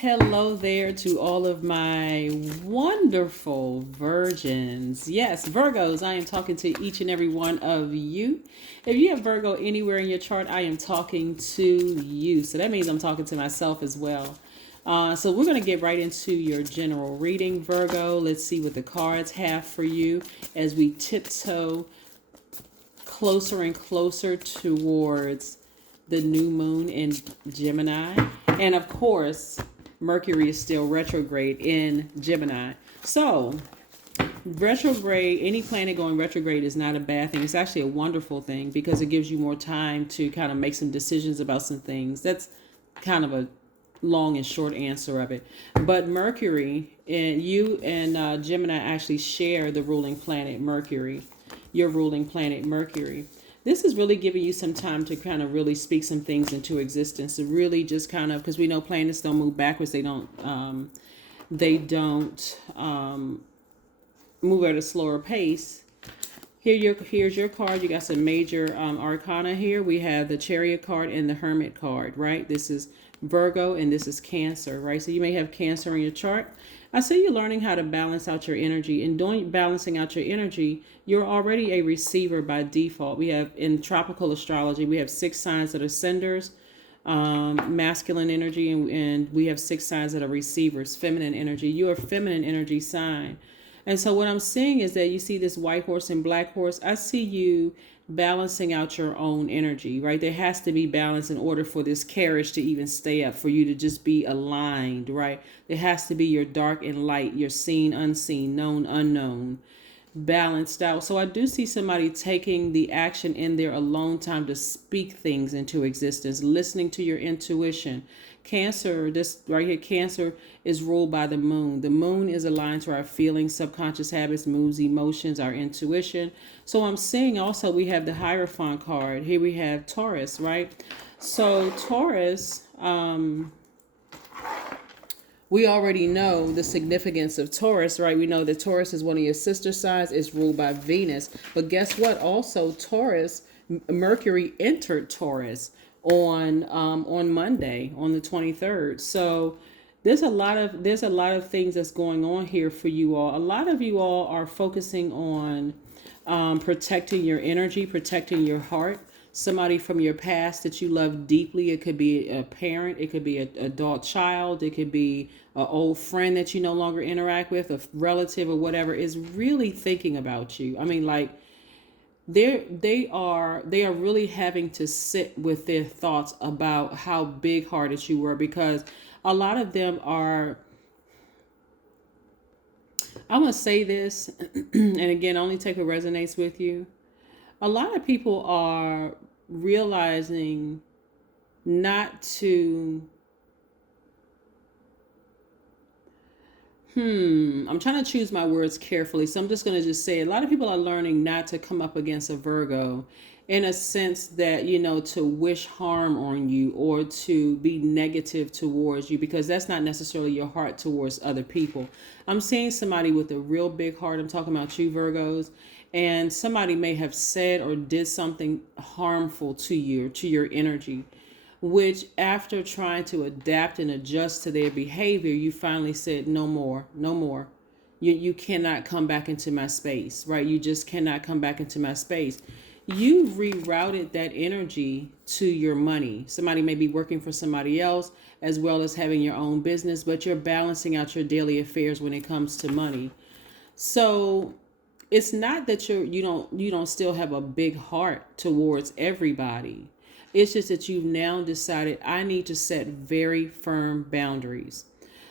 hello there to all of my wonderful virgins. Yes, Virgos, I am talking to each and every one of you. If you have Virgo anywhere in your chart, I am talking to you. So that means I'm talking to myself as well. So we're going to get right into your general reading, Virgo. Let's see what the cards have for you as we tiptoe closer and closer towards the new moon in Gemini. And of course, Mercury is still retrograde in Gemini. So, retrograde, any planet going retrograde is not a bad thing. It's actually a wonderful thing because it gives you more time to kind of make some decisions about some things. That's kind of a long and short answer of it. But Mercury, and you and Gemini actually share the ruling planet Mercury, your ruling planet Mercury. This is really giving you some time to kind of really speak some things into existence. To really just kind of, because we know planets don't move backwards. They don't move at a slower pace. Here's your card. You got some major arcana here. We have the Chariot card and the Hermit card, right? This is Virgo and this is Cancer, right? So you may have Cancer in your chart. I say you're learning how to balance out your energy. And doing balancing out your energy, you're already a receiver by default. We have, in tropical astrology, we have 6 signs that are senders, masculine energy, and we have 6 signs that are receivers, feminine energy. You're a feminine energy sign. And so what I'm seeing is that you see this white horse and black horse. I see you balancing out your own energy, right? There has to be balance in order for this carriage to even stay up, for you to just be aligned, right? There has to be your dark and light, your seen, unseen, known, unknown, balanced out. So I do see somebody taking the action in their alone time to speak things into existence, listening to your intuition. Cancer, this right here, Cancer is ruled by the moon. The moon is aligned to our feelings, subconscious habits, moods, emotions, our intuition. So I'm seeing also we have the Hierophant card. Here we have Taurus, right? So Taurus, we already know the significance of Taurus, right? We know that Taurus is one of your sister signs. It's ruled by Venus. But guess what? Also, Taurus, Mercury entered Taurus on Monday, on the 23rd. So there's a lot of things that's going on here for you all. A lot of you all are focusing on protecting your energy, protecting your heart. Somebody from your past that you love deeply. It could be a parent, it could be an adult child, it could be an old friend that you no longer interact with, a relative or whatever, is really thinking about you. I mean, like, they are really having to sit with their thoughts about how big hearted you were, because a lot of them are, I'm gonna say this and again, only take what resonates with you. A lot of people are realizing not to I'm trying to choose my words carefully, so I'm just going to just say a lot of people are learning not to come up against a Virgo in a sense that, to wish harm on you or to be negative towards you, because that's not necessarily your heart towards other people. I'm seeing somebody with a real big heart. I'm talking about you, Virgos. And somebody may have said or did something harmful to you, to your energy, which after trying to adapt and adjust to their behavior, you finally said, no more, no more. You cannot come back into my space, right? You just cannot come back into my space. You rerouted that energy to your money. Somebody may be working for somebody else as well as having your own business, but you're balancing out your daily affairs when it comes to money. So it's not that you don't still have a big heart towards everybody. It's just that you've now decided, I need to set very firm boundaries.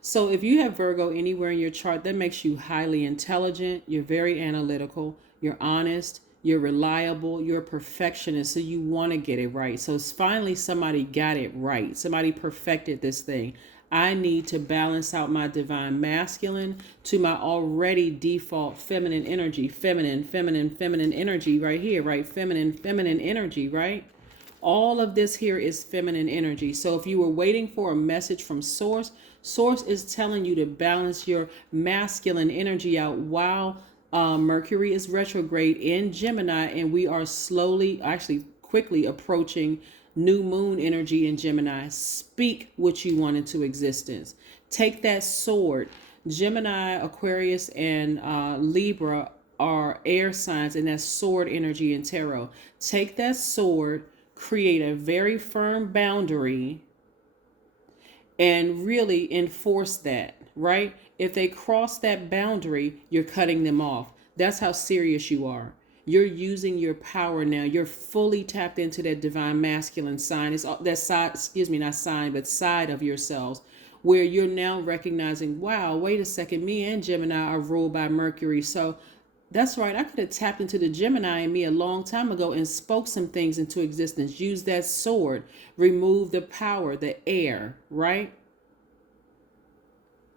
So if you have Virgo anywhere in your chart, that makes you highly intelligent. You're very analytical. You're honest. You're reliable. You're a perfectionist. So you want to get it right. So it's finally somebody got it right. Somebody perfected this thing. I need to balance out my divine masculine to my already default feminine energy. Feminine energy right here, right? Feminine energy, right? All of this here is feminine energy. So if you were waiting for a message from Source, Source is telling you to balance your masculine energy out while Mercury is retrograde in Gemini, and we are slowly, actually quickly approaching New moon energy in Gemini. Speak what you want into existence. Take that sword. Gemini, Aquarius, and Libra are air signs, and that's sword energy in tarot. Take that sword, create a very firm boundary, and really enforce that, right? If they cross that boundary, you're cutting them off. That's how serious you are. You're using your power now. You're fully tapped into that divine masculine sign. It's that side, excuse me, not sign, but side of yourselves, where you're now recognizing, wow, wait a second, me and Gemini are ruled by Mercury. So that's right. I could have tapped into the Gemini in me a long time ago and spoke some things into existence. Use that sword, remove the power, the air, right?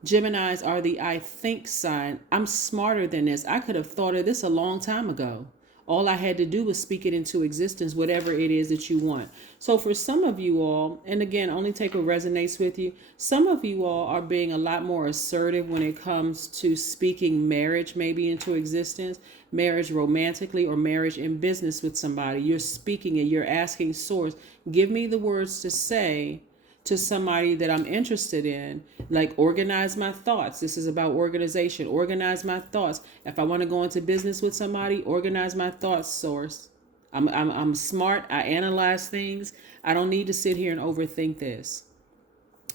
Geminis are the I think sign. I'm smarter than this. I could have thought of this a long time ago. All I had to do was speak it into existence, whatever it is that you want. So for some of you all, and again, only take what resonates with you, some of you all are being a lot more assertive when it comes to speaking marriage maybe into existence, marriage romantically or marriage in business with somebody. You're speaking it, you're asking source, give me the words to say to somebody that I'm interested in, like organize my thoughts. This is about organization. Organize my thoughts. If I want to go into business with somebody, organize my thoughts, source. I'm smart. I analyze things. I don't need to sit here and overthink this.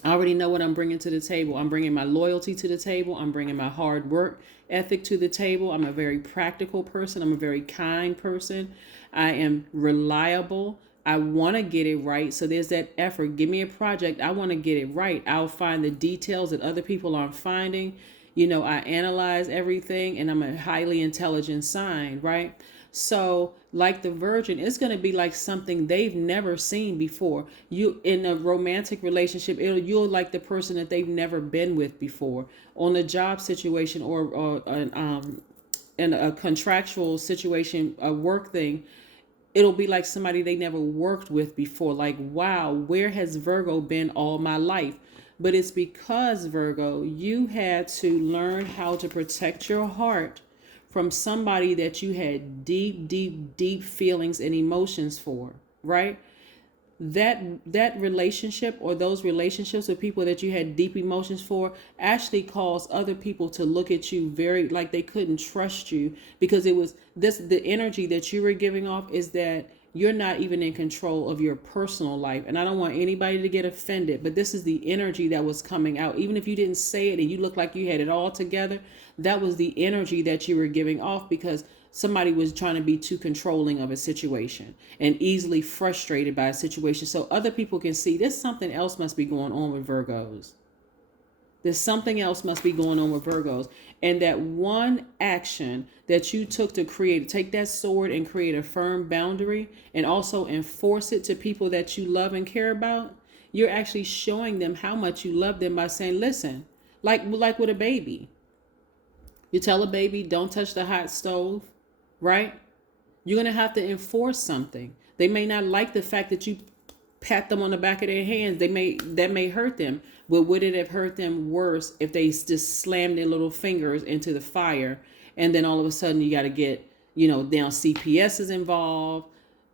I already know what I'm bringing to the table. I'm bringing my loyalty to the table. I'm bringing my hard work ethic to the table. I'm a very practical person. I'm a very kind person. I am reliable. I want to get it right. So there's that effort. Give me a project. I want to get it right. I'll find the details that other people aren't finding. I analyze everything, and I'm a highly intelligent sign, right? So like the Virgin, it's going to be like something they've never seen before. You in a romantic relationship, you're like the person that they've never been with before. On a job situation or in a contractual situation, a work thing, it'll be like somebody they never worked with before. Like, wow, where has Virgo been all my life? But it's because, Virgo, you had to learn how to protect your heart from somebody that you had deep, deep, deep feelings and emotions for, right? That relationship or those relationships with people that you had deep emotions for actually caused other people to look at you very like they couldn't trust you, because it was the energy that you were giving off is that you're not even in control of your personal life. And I don't want anybody to get offended, but this is the energy that was coming out. Even if you didn't say it and you looked like you had it all together, that was the energy that you were giving off, because somebody was trying to be too controlling of a situation and easily frustrated by a situation. So other people can see there's something else must be going on with Virgos. There's something else must be going on with Virgos. And that one action that you took to take that sword and create a firm boundary and also enforce it to people that you love and care about, you're actually showing them how much you love them by saying, listen, like with a baby. You tell a baby, don't touch the hot stove, right? You're going to have to enforce something. They may not like the fact that you pat them on the back of their hands. That may hurt them. But would it have hurt them worse if they just slammed their little fingers into the fire, and then all of a sudden you got to get, now CPS is involved,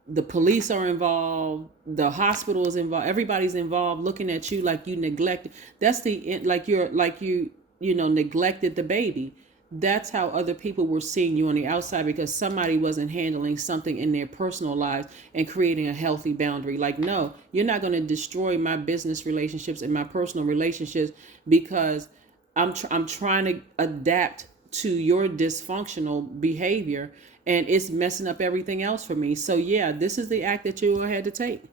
the police are involved, the hospital is involved, everybody's involved, looking at you like you neglected. That's you neglected the baby. That's how other people were seeing you on the outside, because somebody wasn't handling something in their personal lives and creating a healthy boundary. Like, no, you're not going to destroy my business relationships and my personal relationships because I'm trying to adapt to your dysfunctional behavior, and it's messing up everything else for me. So yeah, this is the act that you had to take.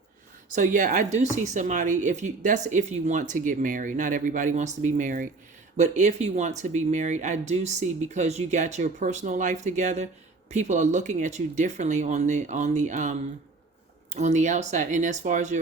So yeah, I do see somebody, if you want to get married. Not everybody wants to be married. But if you want to be married, I do see, because you got your personal life together, people are looking at you differently on the outside. And as far as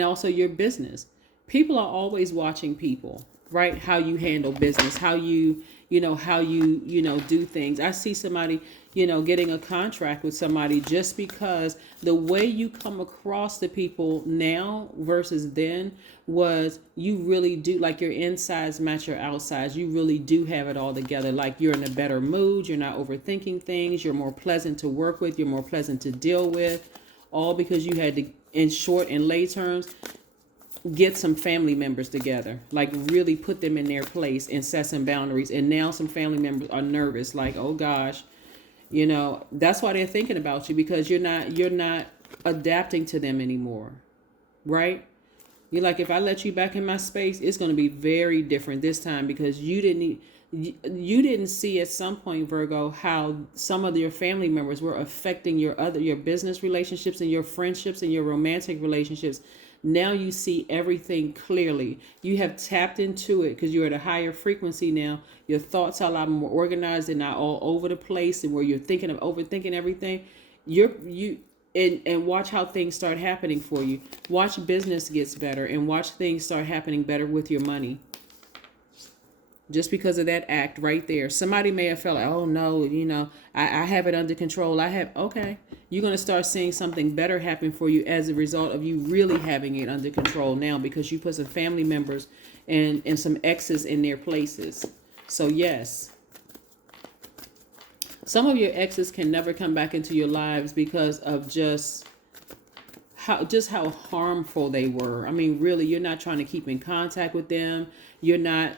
also your business, people are always watching people, right? How you handle business, how you do things. I see somebody, getting a contract with somebody just because the way you come across to people now versus then was you really do, like, your insides match your outsides. You really do have it all together. Like, you're in a better mood. You're not overthinking things. You're more pleasant to work with. You're more pleasant to deal with, all because you had to in short and lay terms, get some family members together, like really put them in their place and set some boundaries. And now some family members are nervous, like, oh gosh, that's why they're thinking about you, because you're not adapting to them anymore, right? You're like, if I let you back in my space, it's going to be very different this time, because you didn't see at some point, Virgo, how some of your family members were affecting your business relationships and your friendships and your romantic relationships. Now you see everything clearly. You have tapped into it because you're at a higher frequency now. Your thoughts are a lot more organized and not all over the place, and where you're thinking of overthinking everything. And watch how things start happening for you. Watch business gets better, and watch things start happening better with your money. Just because of that act right there. Somebody may have felt like, oh no, I have it under control. Okay. You're going to start seeing something better happen for you as a result of you really having it under control now, because you put some family members and some exes in their places. So yes. Some of your exes can never come back into your lives because of just how harmful they were. I mean, really, you're not trying to keep in contact with them. You're not,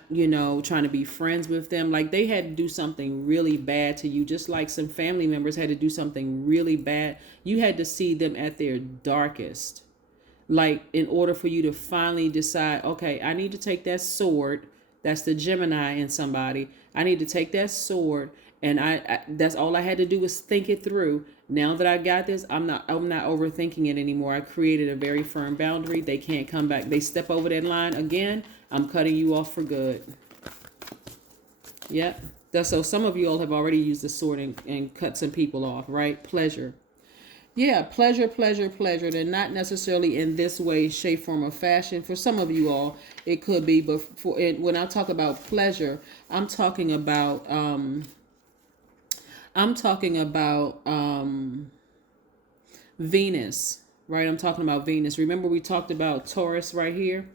trying to be friends with them. Like, they had to do something really bad to you, just like some family members had to do something really bad. You had to see them at their darkest, like, in order for you to finally decide, okay, I need to take that sword. That's the Gemini in somebody. I need to take that sword, and I that's all I had to do was think it through. Now that I got this, I'm not overthinking it anymore. I created a very firm boundary. They can't come back. They step over that line again, I'm cutting you off for good. Yep. So some of you all have already used the sword and cut some people off, right? Pleasure. Yeah, pleasure. They're not necessarily in this way, shape, form, or fashion. For some of you all, it could be, but when I talk about pleasure, I'm talking about Venus, right? I'm talking about Venus. Remember we talked about Taurus right here?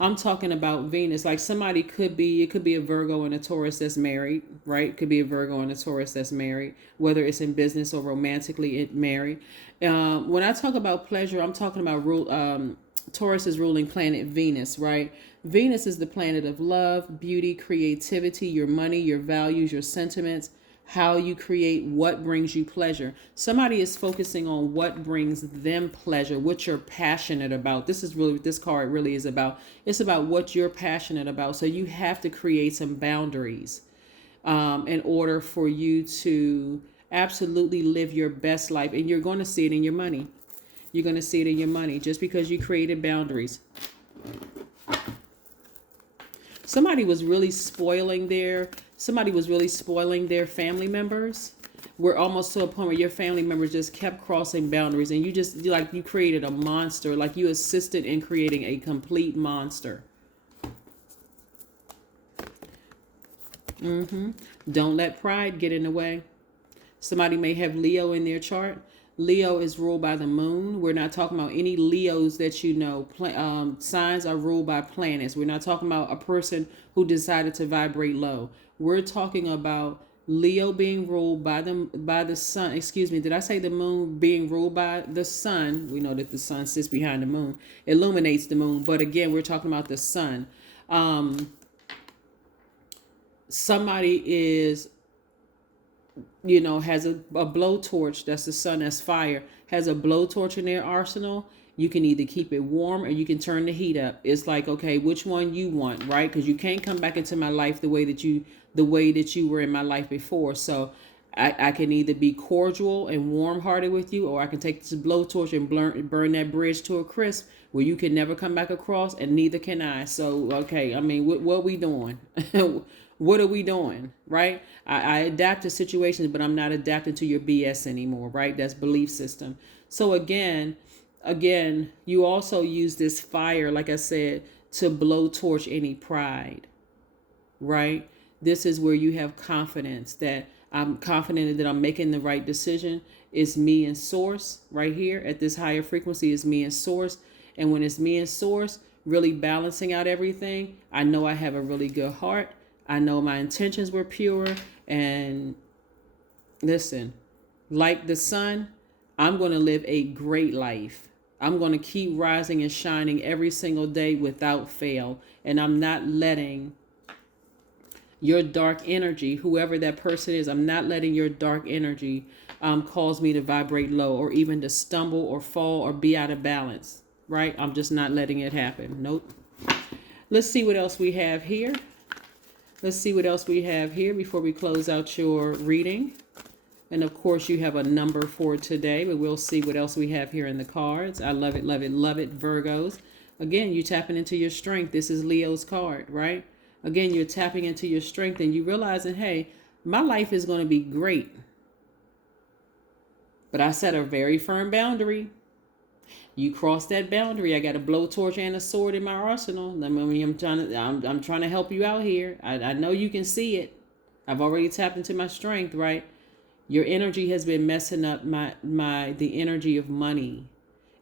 I'm talking about Venus. Like, somebody it could be a Virgo and a Taurus that's married, right? It could be a Virgo and a Taurus that's married, whether it's in business or romantically married. When I talk about pleasure, I'm talking about Taurus is ruling planet Venus, right? Venus is the planet of love, beauty, creativity, your money, your values, your sentiments, how you create what brings you pleasure. Somebody is focusing on what brings them pleasure, what you're passionate about. This is really what this card really is about. It's about what you're passionate about. So you have to create some boundaries in order for you to absolutely live your best life. And you're going to see it in your money. You're going to see it in your money just because you created boundaries. Somebody was really spoiling their family members. We're almost to a point where your family members just kept crossing boundaries, and you created a monster, like you assisted in creating a complete monster. Don't let pride get in the way. Somebody may have Leo in their chart. Leo is ruled by the moon. We're not talking about any Leos that you know. Signs are ruled by planets. We're not talking about a person who decided to vibrate low. We're talking about Leo being ruled by the sun. Excuse me, did I say the moon being ruled by the sun? We know that the sun sits behind the moon, illuminates the moon. But again, we're talking about the sun. Somebody is, has a blowtorch. That's the sun, that's fire. Has a blowtorch in their arsenal. You can either keep it warm or you can turn the heat up. It's like, okay, which one you want, right? Because you can't come back into my life the way that you were in my life before. So I can either be cordial and warm-hearted with you, or I can take this blowtorch and burn that bridge to a crisp where you can never come back across, and neither can I. So, okay, I mean, what we doing? What are we doing, right? I adapt to situations, but I'm not adapting to your BS anymore, right? That's belief system. So again, you also use this fire, like I said, to blowtorch any pride, right? This is where you have confidence, that I'm confident that I'm making the right decision. It's me and source right here at this higher frequency. Is me and source. And when it's me and source, really balancing out everything, I know I have a really good heart. I know my intentions were pure. And listen, like the sun, I'm going to live a great life. I'm going to keep rising and shining every single day without fail. And I'm not letting your dark energy, whoever that person is, I'm not letting your dark energy cause me to vibrate low, or even to stumble or fall or be out of balance, right? I'm just not letting it happen. Nope. Let's see what else we have here. Let's see what else we have here before we close out your reading. And of course, you have a number for today, but we'll see what else we have here in the cards. I love it, love it, love it, Virgos. Again, you tapping into your strength. This is Leo's card, right? Again, you're tapping into your strength and you realizing, hey, my life is going to be great. But I set a very firm boundary. You cross that boundary, I got a blowtorch and a sword in my arsenal. I mean, I'm trying to help you out here. I know you can see it. I've already tapped into my strength, right? Your energy has been messing up the energy of money.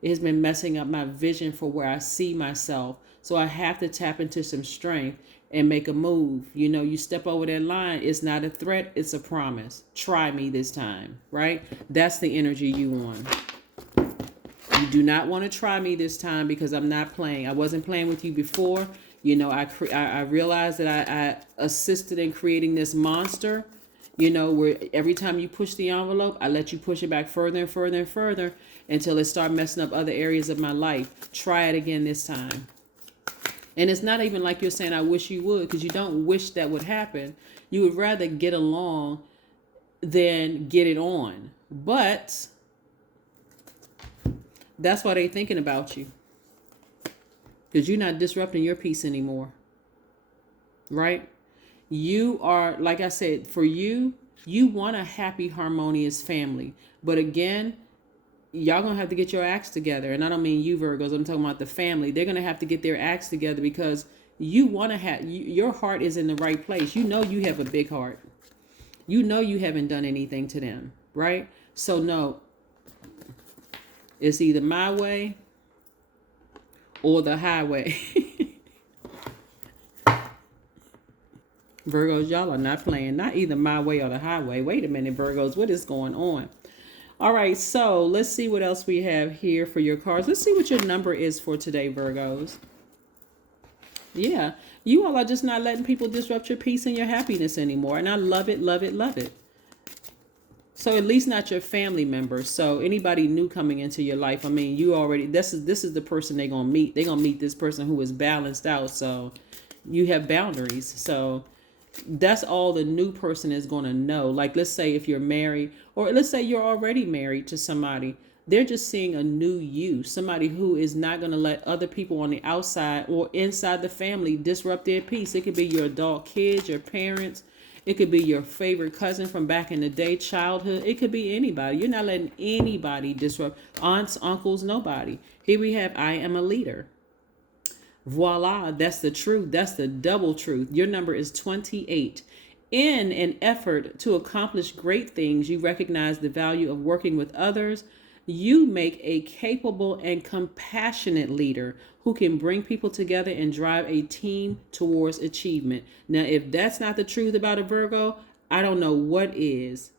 It has been messing up my vision for where I see myself. So I have to tap into some strength and make a move. You know, you step over that line, it's not a threat, it's a promise. Try me this time, right? That's the energy you want. You do not want to try me this time because I'm not playing. I wasn't playing with you before. You know, I realized that I assisted in creating this monster, you know, where every time you push the envelope, I let you push it back further and further and further until it started messing up other areas of my life. Try it again this time. And it's not even like you're saying, I wish you would, because you don't wish that would happen. You would rather get along than get it on. But that's why they're thinking about you. Because you're not disrupting your peace anymore. Right? You are, like I said, for you, you want a happy, harmonious family. But again, y'all going to have to get your acts together. And I don't mean you, Virgos. I'm talking about the family. They're going to have to get their acts together because you want to have, your heart is in the right place. You know you have a big heart. You know you haven't done anything to them. Right? So no. It's either my way or the highway. Virgos, y'all are not playing. Not either my way or the highway. Wait a minute, Virgos. What is going on? All right, so let's see what else we have here for your cards. Let's see what your number is for today, Virgos. Yeah, you all are just not letting people disrupt your peace and your happiness anymore. And I love it, love it, love it. So at least not your family members. So anybody new coming into your life, I mean, you already, this is the person they're going to meet. They're going to meet this person who is balanced out. So you have boundaries. So that's all the new person is going to know. Like, let's say if you're married, or let's say you're already married to somebody, they're just seeing a new you, somebody who is not going to let other people on the outside or inside the family disrupt their peace. It could be your adult kids, your parents. It could be your favorite cousin from back in the day, childhood. It could be anybody. You're not letting anybody disrupt. Aunts, uncles, nobody. Here we have, I am a leader. Voila, that's the truth. That's the double truth. Your number is 28. In an effort to accomplish great things, you recognize the value of working with others. You make a capable and compassionate leader who can bring people together and drive a team towards achievement. Now, if that's not the truth about a Virgo, I don't know what is.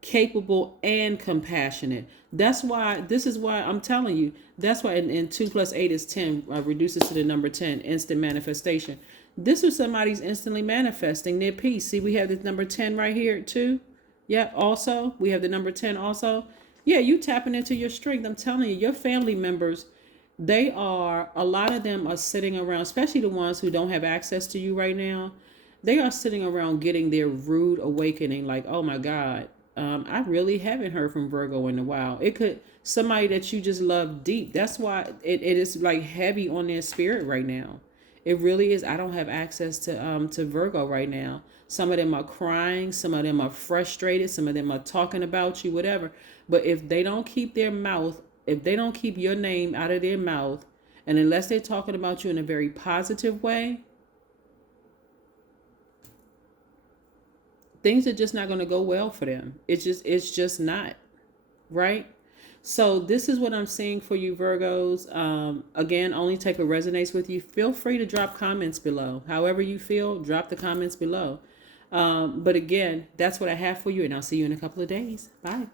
Capable and compassionate. This is why I'm telling you, that's why in 2 + 8 is 10, reduces to the number 10, instant manifestation. This is somebody's instantly manifesting their peace. See, we have the number 10 right here too. Yeah, also, we have the number 10 also. Yeah, you tapping into your strength. I'm telling you, your family members, a lot of them are sitting around, especially the ones who don't have access to you right now. They are sitting around getting their rude awakening like, oh my God, I really haven't heard from Virgo in a while. It could, somebody that you just love deep. That's why it is like heavy on their spirit right now. It really is. I don't have access to Virgo right now. Some of them are crying. Some of them are frustrated. Some of them are talking about you, whatever. But if they don't keep their mouth, if they don't keep your name out of their mouth, and unless they're talking about you in a very positive way, things are just not going to go well for them. It's just not, right? So this is what I'm seeing for you, Virgos. Again, only take what resonates with you. Feel free to drop comments below. However you feel, drop the comments below. But again, that's what I have for you, and I'll see you in a couple of days. Bye.